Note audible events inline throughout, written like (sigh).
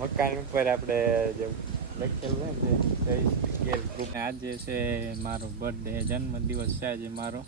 મકાન ઉપર આપણે જે લખેલું હોય ને ગેલ ગ્રુપ આજે છે મારો બર્થડે જન્મ દિવસ છે આજે મારો.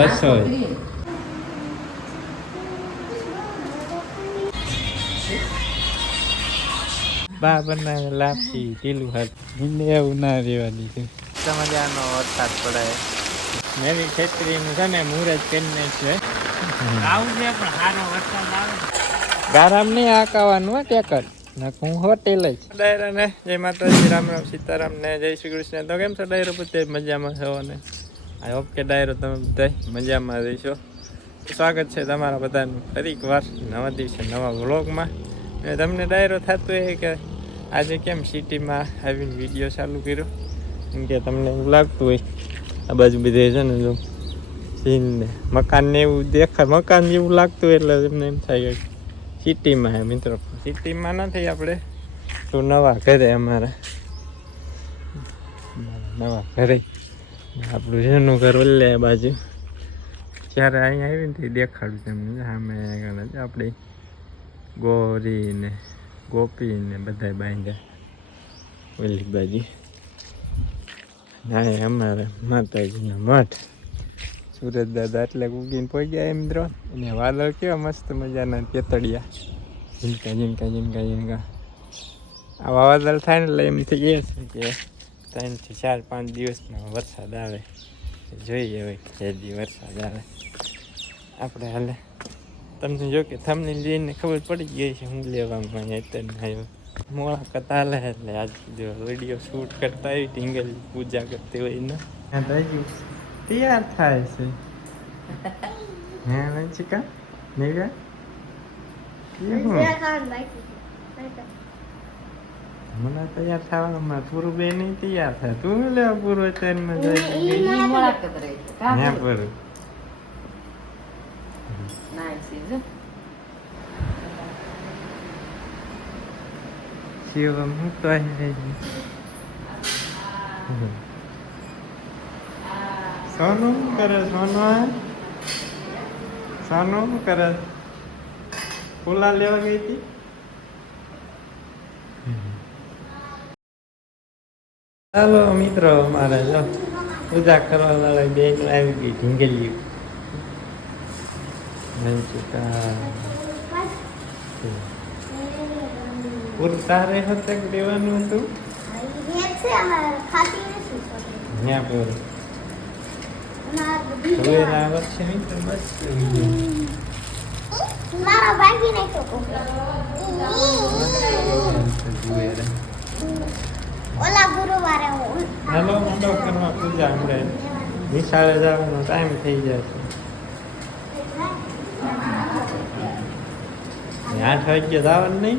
રસોઈ બા બનાવે લાપસી ઢીલું હાથ. ભીંડે એવું ના રહેવા દીધું મજાનો વરસાદ પડે મેરી છે ને મુહૂર્ત કરીને છે આવું છે પણ સારો વરસાદ આવે. ગારામ નહીં આકાવાનું હોય ટેકર હું હોટેલ જ. ડાયરા ને, જય માતાજી, રામ રામ, સીતારામ જય શ્રી કૃષ્ણ. તો કેમ છો ડાયરો, બધે મજામાં છો ને? આઈ ડાયરો તમે મજામાં રહીશો. સ્વાગત છે તમારા બધાનું ફરી વાર નવા દિવસે નવા વ્લોગમાં. અને તમને ડાયરો થતું એ કે આજે કેમ સિટીમાં આવીને વીડિયો ચાલુ કર્યો? કેમ કે તમને એવું લાગતું હોય, આ બાજુ બધે છે ને, જો મકાન ને એવું દેખાય, મકાન જેવું લાગતું હોય એટલે તમને એમ થાય કે સિટીમાં હે મિત્રો. સિટીમાં નથી આપણે. તો નવા ઘરે અમારા. નવા ઘરે. આપણું જેનું ઘર વલ્લે બાજુ. જ્યારે અહીંયા આવી ને દેખાડું તમને સામે આગળ આપણે ગોરી ને ગોપી ને બધા બાંધ્યા ઓલી બાજુ. ના અમારે માતાજીના મઠ. સુરત દાદા, એટલે ઉગીને પહોંચ્યા એમ દ્રો. અને વાદળ કેવા મસ્ત મજાના પેતળિયા ઝીણકા ઝીણકા ઝીણકા ઝીણકા આ વાદળ થાય ને એટલે એમ થઈ ગયા છે કે ત્રણથી ચાર, પાંચ દિવસમાં વરસાદ આવે. જોઈએ હવે જેથી વરસાદ આવે. આપણે હાલે. તમને જો કે તમને લઈને ખબર પડી ગઈ છે હું લેવામાં અત્યારે આવ્યો. મુલાકાત હાલે એટલે આજ વીડિયો શૂટ કરતા આવી ટીંગલ પૂજા કરતી હોય ને તૈયાર થાય છે હે વંશિકા મેઘા મને તૈયાર થવામાં પૂરું બે નહીં તૈયાર થાય તું લેવા પૂરું અત્યારમાં જઈ હે પૂરું શિવમ હું તો અહીં સોનું કરે સોનું સોનું કરે. ફૂલા લેવા ગઈ હતી? ચાલો મિત્રો મારે જો પૂજા કરવા વાળા બેન આવી ગઈ ઢીંગેલી પૂરું તારે હતે દેવાનું હતું? ત્યાં પૂરું. હવે આ વર્ષે મિત્ર બસ મારા ભાગી નાખ્યો ઓલા ગુરુવારે હું મંડો કરવા પૂજા હમણાં. નિશાળે જવાનો ટાઈમ થઈ જાય છે. આઠ વાગ્યે જવાનું નહીં?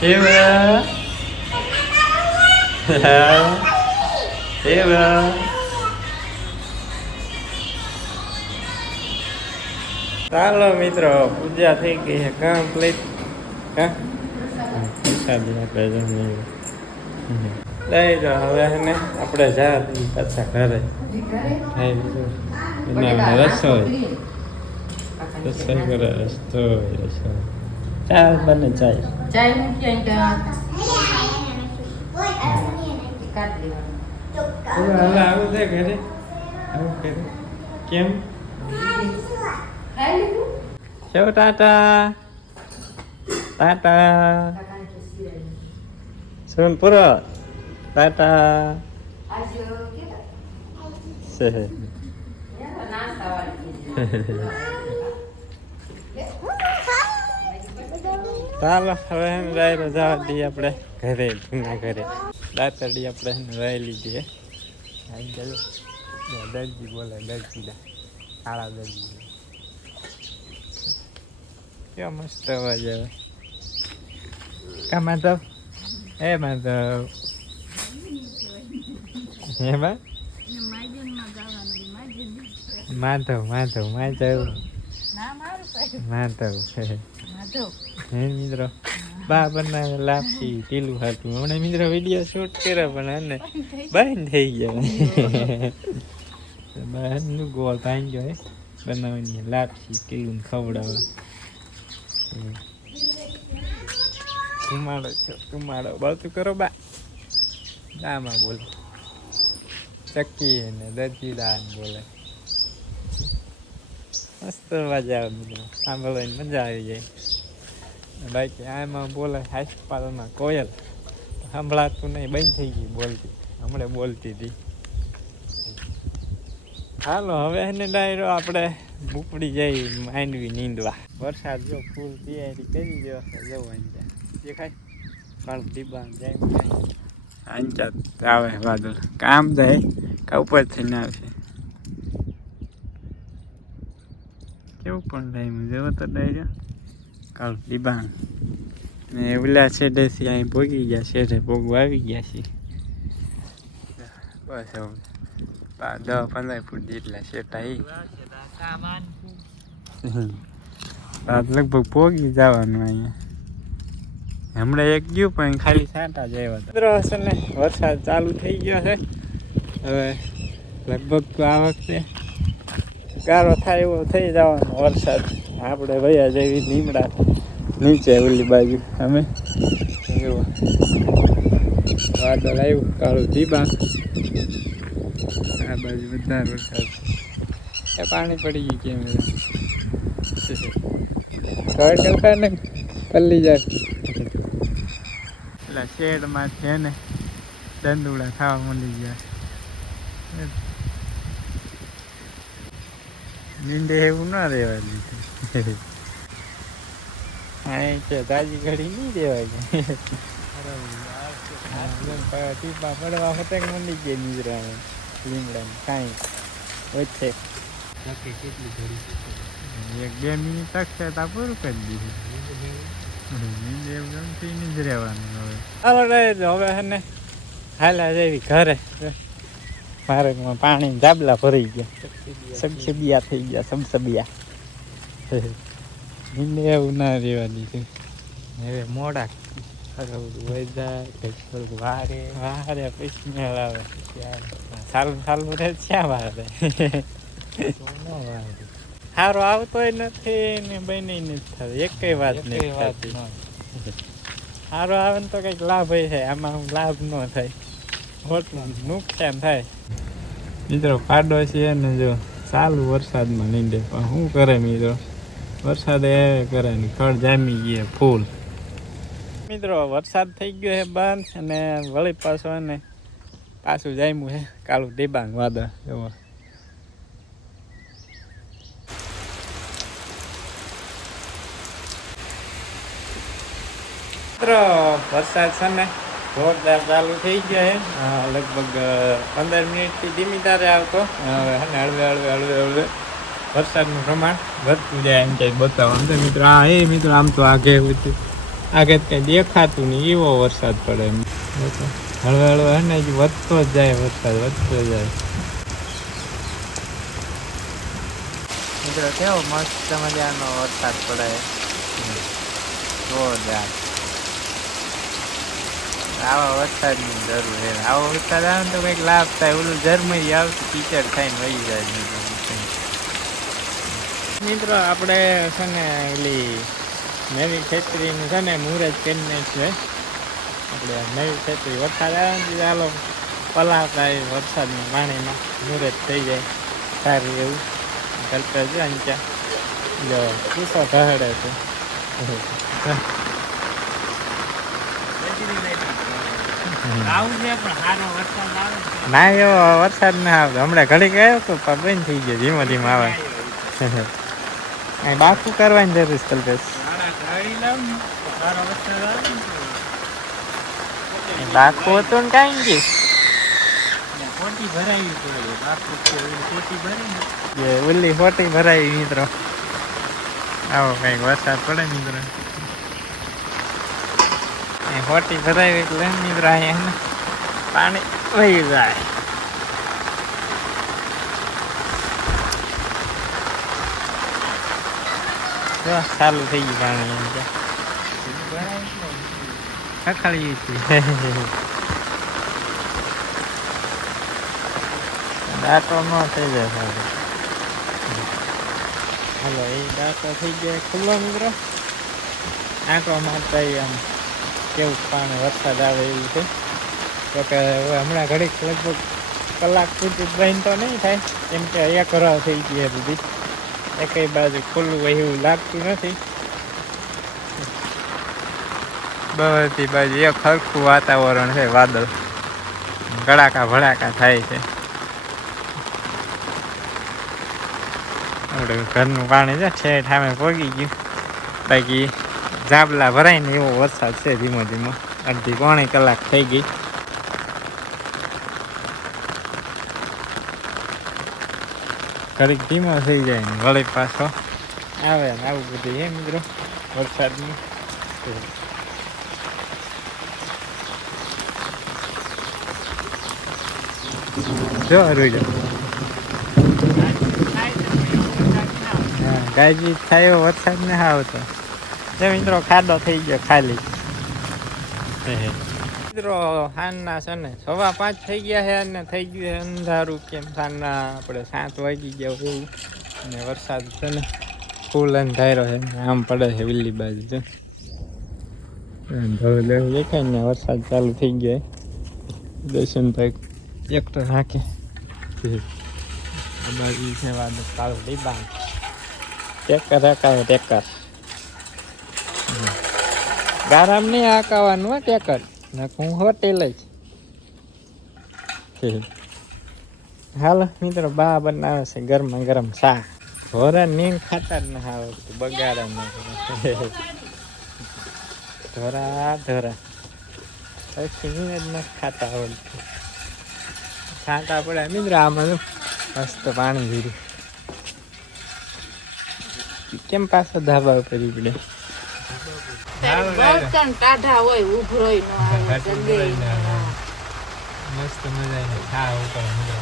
નાખી Hello. Hero. ચાલો મિત્રો પૂજા થઈ ગઈ છે કમ્પ્લીટ હા? લઈ જાઓ હવે એને આપણે જા પાછા ઘરે. રસોઈ રસોઈ કરે રસોઈ રસોઈ. ચાલ બને ચાય ચાય મૂકી અહીં હવે આવું છે ઘરે આવું ઘરે કેમ? ખાઈ લીધું ચો ટાટા ટાટા સોનપુર ટાટા છે ચાલો હવે ડાયરો જવા દઈએ આપણે ઘરે જૂના ઘરે. દાતડી આપણે રહી લીધી આવી ગયો દરજી બોલે દરજી દા સાડા દરજી કેવો મસ્ત અવાજ આવે. કા માધવ? એ માધવ. હે બા? માધવ માધવ માધવ. માધવ હે મિત્રો બા બનાવે લાપસી ટીલું હાથું હમણાં મિત્રો વીડિયો શૂટ કર્યો પણ આને બંધ થઈ ગયા બહારનું ગોળ ભાંગ્યો હે બનાવવાની લાપસી ટીલું ખવડાવવા ધુમાડો છો ધુમાડો બળતું કરો બા દામાં બોલે ચક્કી ને દજીદાન બોલે મસ્ત મજા આવે મિત્રો સાંભળવાની મજા આવી જાય. બાકી આમાં બોલે હાસ્પાલમાં કોયલ. સંભળાતું નહીં, બંધ થઈ ગઈ બોલતી. હમણાં બોલતી હતી. હાલો, હવે એને ડાયરો આપણે ઉપડી જઈ માંડવી નીંદવા. વરસાદ જો ફૂલ તૈયારી કરી દો જવાની છે દેખાય? પણ દીબા જાય આંચા આવે, વાદળ. કામ જાય કા ઉપર થઈને આવશે કેવું પણ ટાઈમ જેવો તો ડાયરો કાલ ડીબા ને ઓલા છેડેથી અહીં ભોગી ગયા, છેડે ભોગવા આવી ગયા છે. બસ હવે દસ પંદર ફૂટ જેટલા શેટા એ રાત લગભગ પોગી જવાનું અહીંયા. હમણાં એક ગયું પણ ખાલી સાંટા જ આવ્યા છે ને વરસાદ ચાલુ થઈ ગયો છે. હવે લગભગ આ વખતે ગારો થાય એવો થઈ જવાનો વરસાદ. આપણે વયા જેવી લીમડા નીચે ઓલી બાજુ. અમે જુઓ વાદળ આવ્યું, કાળું દીબા આ બાજુ બધા વરસાદ. એ પાણી પડી ગયું કેમ ઘર કરતા ને પલ્લી જાય. એટલે શેડમાં છે ને, દંદુડા ખાવા મળી ગયા. નીંદે એવું ના દેવાની દીધું હા છે તાજી ઘડી નહીં દેવાય ટીપા પડવા ફતેક મંડી ગયા નીંદરા લીમડા કાંઈ. વચ્ચે. એક બે મિનિટ પૂરું કરી દીધું. નીંદે એવું ગમતી નહીં રહેવાનું હવે. હવે હે ને હાલા ઘરે. મારે પાણી ધાબલા ભરાઈ ગયા. સબસબિયા થઈ ગયા સબસબિયા નીંદે એવું ના રહેવા દીધું. હવે મોડા વારે. વારે પછી મેળ આવે. સારું સારું રહે ક્યાં વારે. સારો આવતોય નથી ને બની નથી થતું. એક કઈ વાત થતી. સારો આવે ને તો કંઈક લાભ થાય આમાં લાભ ન થાય. ખોટું નુકસાન થાય. મિત્રો પાડો છે ને જો ચાલુ વરસાદમાં નીંદે પણ શું કરે મિત્રો? વરસાદ એ કરે ને ખડ જામી ગયે ફૂલ. મિત્રો વરસાદ થઈ ગયો છે બંધ અને વળી પાછો ને પાછું જામ્યું છે કાળું ડિબાંગ વાદળ એવો. મિત્રો વરસાદ છે ને જોરદાર ચાલુ થઈ ગયો છે લગભગ પંદર મિનિટથી ધીમી તારે આવતો. હવે હળવે હળવે હળવે હળવે. વરસાદનું પ્રમાણ વધતું જાય એમ કંઈ બતાવો. છે મિત્રો આ એ મિત્રો આમ તો આગે હતું આગે કંઈ દેખાતું નહીં એવો વરસાદ પડે એમ. હળવે હળવે હે ને વધતો જ જાય વરસાદ વધતો જાય. મિત્રો કેવો મસ્ત મજાનો વરસાદ પડે. જોરદાર. આવા વરસાદની જરૂર છે આવો વરસાદ આવે ને તો કંઈક લાભ થાય. ઓલું જર્મની આવતું કીચડ થઈને વહી જાય મિત્રો, આપણે છે ને એલી નવી ખેતરીનું છે ને મુહૂર્ત કરીને છે. આપણે નવી ખેતરી વરસાદ આવે ને ચાલો પલાવતા એ વરસાદના પાણીમાં મુહૂર્ત થઈ જાય. સારું એવું. કરતા છે ત્યાં જો, કિસ્સો ઘડે છે આવું છે પણ સારો વરસાદ આવે ને એવો વરસાદ ના આવતો હમણાં ઘડીક આવ્યો તો પણ બંધ થઈ ગયો ધીમો ધીમો આવે. કઈ બાકું કરવાની જરૂર છે કલ્પેશ બાકું હતું ને કાંઈ ગયું? ને ખોટી ભરાવી ઓલી ખોટી ભરી ને. એ ઓલી ખોટી ભરાઈ મિત્રો. આવો કંઈક વરસાદ પડે મિત્રો. એ હોટી ભરાય એટલે મિત્રો અહીંયા પાણી વહી જાય. જો ચાલુ થઈ ગયું પાણી ખખડી છે (laughs) દાંતો ન થઈ જાય હલો, એ દાંતો થઈ ગયા ખુલ્લો મિત્રો. આંટો મારતા આમ. કેવું પાણી વરસાદ આવે એવું છે? તો કે હવે હમણાં ઘડીક લગભગ કલાક સુધી બંધ તો નહીં થાય, કેમ કે અહીંયા રાહ થઈ ગઈ બધી. એકેય બાજુ ખુલ્લું હોય એવું લાગતું નથી. બધી બાજુ એક સરખું વાતાવરણ છે, વાદળ. ગળાકા ભડાકા થાય છે. આપણે ઘરનું પાણી છે છે ઠામે પોગી ગયું. બાકી જાબલા ભરાય ને એવો વરસાદ છે ધીમો ધીમો. અડધી પોણી કલાક થઈ ગઈ. ઘડીક ધીમો થઈ જાય ને વળી પાછો આવે ને આવું બધું છે મિત્રો વરસાદનું. જો હરું ગાયજી, થાય એવો વરસાદ ને આવતો જે મિત્રો ખાડો થઈ ગયો ખાલી. મિત્રો સાંજના છે ને સવા પાંચ થઈ ગયા છે અને થઈ ગયું અંધારું કેમ? સાંજના આપણે સાત વાગી ગયા એવું અને વરસાદ છે ને ફૂલ અંધારો છે. આમ પડે છે વિલ્લી બાજુ છે ધોળ લેવું દેખાય ને વરસાદ ચાલુ થઈ ગયો દર્શનભાઈ એક તો નાખે બાજુ છે વાદળ કાળું ડીબા ટેકર હકાવે ટેકર ગારામ નહીં હાકાવાનું હો ટેકર હું હોટેલ જ. હાલો, મિત્રો, બા બનાવે છે ગરમા ગરમ ચા હોરા નીંદ ખાતા જ ના આવડતું, બગાડા ના ધોરા ધોરા. પછી જ નથી ખાતા આવડતું. છાંટા પડે, મિત્ર, આમાં મસ્ત પાણી ભીરું કેમ પાછો ધાબા ઉપર પડે બળતણ ટાઢા હોય ઉભરોય નો આવે જલ્દી. મસ્ત મજા આવી. ખા ઉપર મિત્રો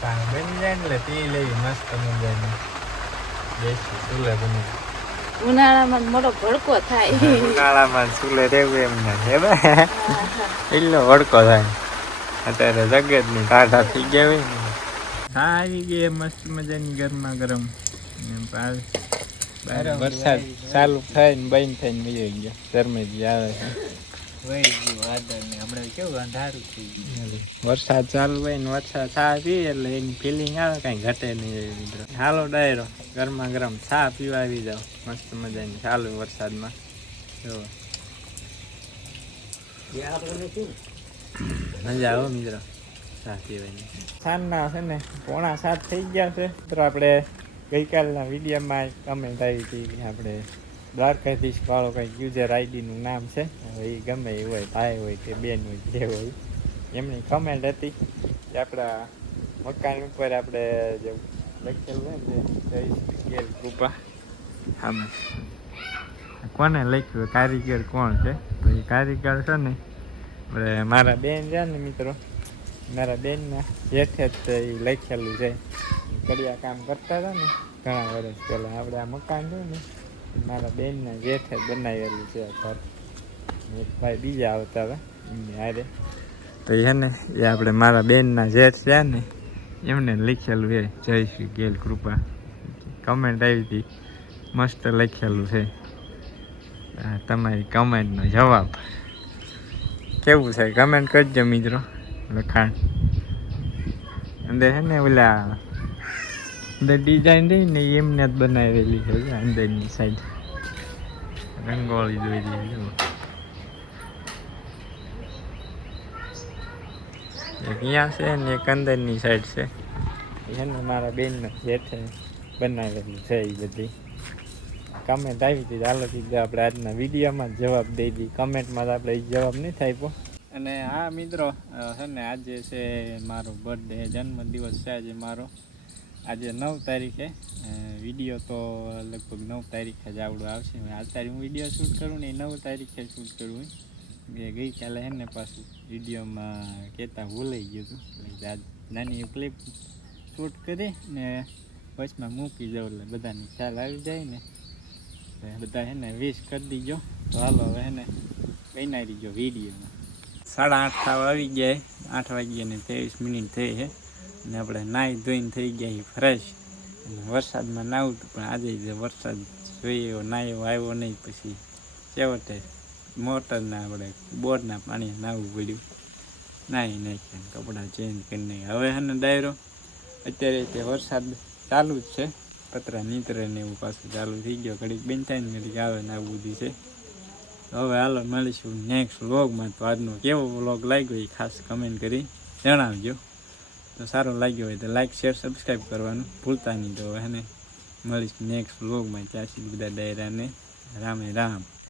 ચા બની જાય એટલે પી લેવી મસ્ત મજાની દેશી ચૂલે બની ઉનાળામાં મોટો ભડકો થાય. ઉનાળામાં સુલે રહેવું એમ ના બે એટલો ભડકો થાય. અત્યારે જગતની ટાઢા થઈ ગયા હોય હા આવી ગઈ મસ્ત મજાની ગરમા ગરમ. વરસાદ ચાલુ થાય ને બંધ થઈને વહી ગયા. ગરમી આવે વરસાદ ચાલુ હોય ને વરસાદ ચા પીએ એટલે એની ફિલિંગ આવે કઈ ઘટે નહીં મિત્રો હાલો ડાયરો ગરમા ગરમ ચા પીવા આવી જાઓ. મસ્ત મજાની ચાલુ વરસાદમાં. જો મજા આવે મિત્રો. ચા પીવાની. સાંજના છે ને પોણા સાત થઈ ગયા છે. મિત્રો આપણે ગઈકાલના વિડીયોમાં કમેન્ટ આવી હતી આપણે દ્વારકાધીશ વાળો કંઈક યુઝર આઈડીનું નામ છે. હવે એ ગમે એ હોય, ભાઈ હોય કે બેન હોય, જે હોય. એમની કમેન્ટ હતી કે આપણા મકાન ઉપર આપણે જે લખેલું હોય ને જય કૃપા. આમાં કોને લખ્યું? કારીગર કોણ છે? તો એ કારીગર છે ને, આપણે મારા બેન છે ને મિત્રો, મારા બેનના જેઠે જ લખેલું છે. કડિયા કામ કરતા હતા ને, ઘણા વર્ષ પહેલાં આપણે આ મકાન છે ને, મારા બેનના જેઠે બનાવેલું છે ઘર. એક ભાઈ બીજા આવતા હતા, એમની હારે. તો એ ને, એ આપણે મારા બેનના જેઠ છે ને, એમને લખેલું છે, જય શ્રી ગેલ કૃપા. કમેન્ટ આવી હતી, મસ્ત લખેલું છે. તમારી કમેન્ટનો જવાબ. કેવું છે? કમેન્ટ કરજો મિત્રો, લખાણ. અંદર છે ને ઓલા અંદર ડિઝાઇન રહી ને એમને જ બનાવેલી છે અંદરની સાઈડ રંગોળી જોઈ જો. અહીંયા છે ને એક અંદરની સાઈડ છે. એને મારા બેન જેઠે બનાવેલી છે એ બધી. કમેન્ટ આવી હતી ચાલો કીધું આપણે આજના વિડીયોમાં જવાબ દઈ દઈએ. કમેન્ટમાં તો આપણે એ જવાબ નહીં થાય પો અને હા મિત્રો છે ને આજે છે મારો બર્થડે જન્મદિવસ છે આજે મારો. આજે નવ તારીખે વીડિયો તો લગભગ નવ તારીખે જ આવડો આવશે. આજ તારીખ હું વીડિયો શૂટ કરું ને એ નવ તારીખે શૂટ કરું એ ગઈકાલે હે ને પાછું વિડીયોમાં કહેતા ભૂલાઈ ગયું હતું એટલે આજ નાની ક્લિપ શૂટ કરી ને વચમાં મૂકી જાઉં એટલે બધાને ખ્યાલ આવી જાય ને. બધા હે ને વિશ કરી દીજો. તો હાલો હવે હે ને બનાવી દીજો વિડીયોમાં સાડા આઠ થાવ આવી ગયા. આઠ વાગ્યા ને ત્રેવીસ મિનિટ થઈ છે અને આપણે નાહી ધોઈને થઈ ગયા ફ્રેશ અને વરસાદમાં નાહું હતું પણ આજે જે વરસાદ જોઈએ એવો નાહ્યો આવ્યો નહીં, પછી છેવટે મોટરના આપણે બોરના પાણી નાહવું પડ્યું. નાહી નાખ્યા કપડાં ચેન્જ કરી નાખ્યા. હવે હે ને ડાયરો, અત્યારે તે વરસાદ ચાલુ જ છે. પતરા નીતરે ને એવું પાછું ચાલુ થઈ ગયો. ઘડીક બેન થાય ને ઘડીક આવે ને આવું બધું છે. હવે હાલો મળીશું નેક્સ્ટ વ્લોગમાં તો આજનો કેવો વ્લોગ લાગ્યો એ ખાસ કમેન્ટ કરી જણાવજો. તો સારો લાગ્યો હોય તો લાઈક શેર સબસ્ક્રાઈબ કરવાનું ભૂલતા નહીં તો હવે ને મળીશ નેક્સ્ટ વ્લોગમાં ત્યાં સુધી બધા ડાયરાને રામે રામ.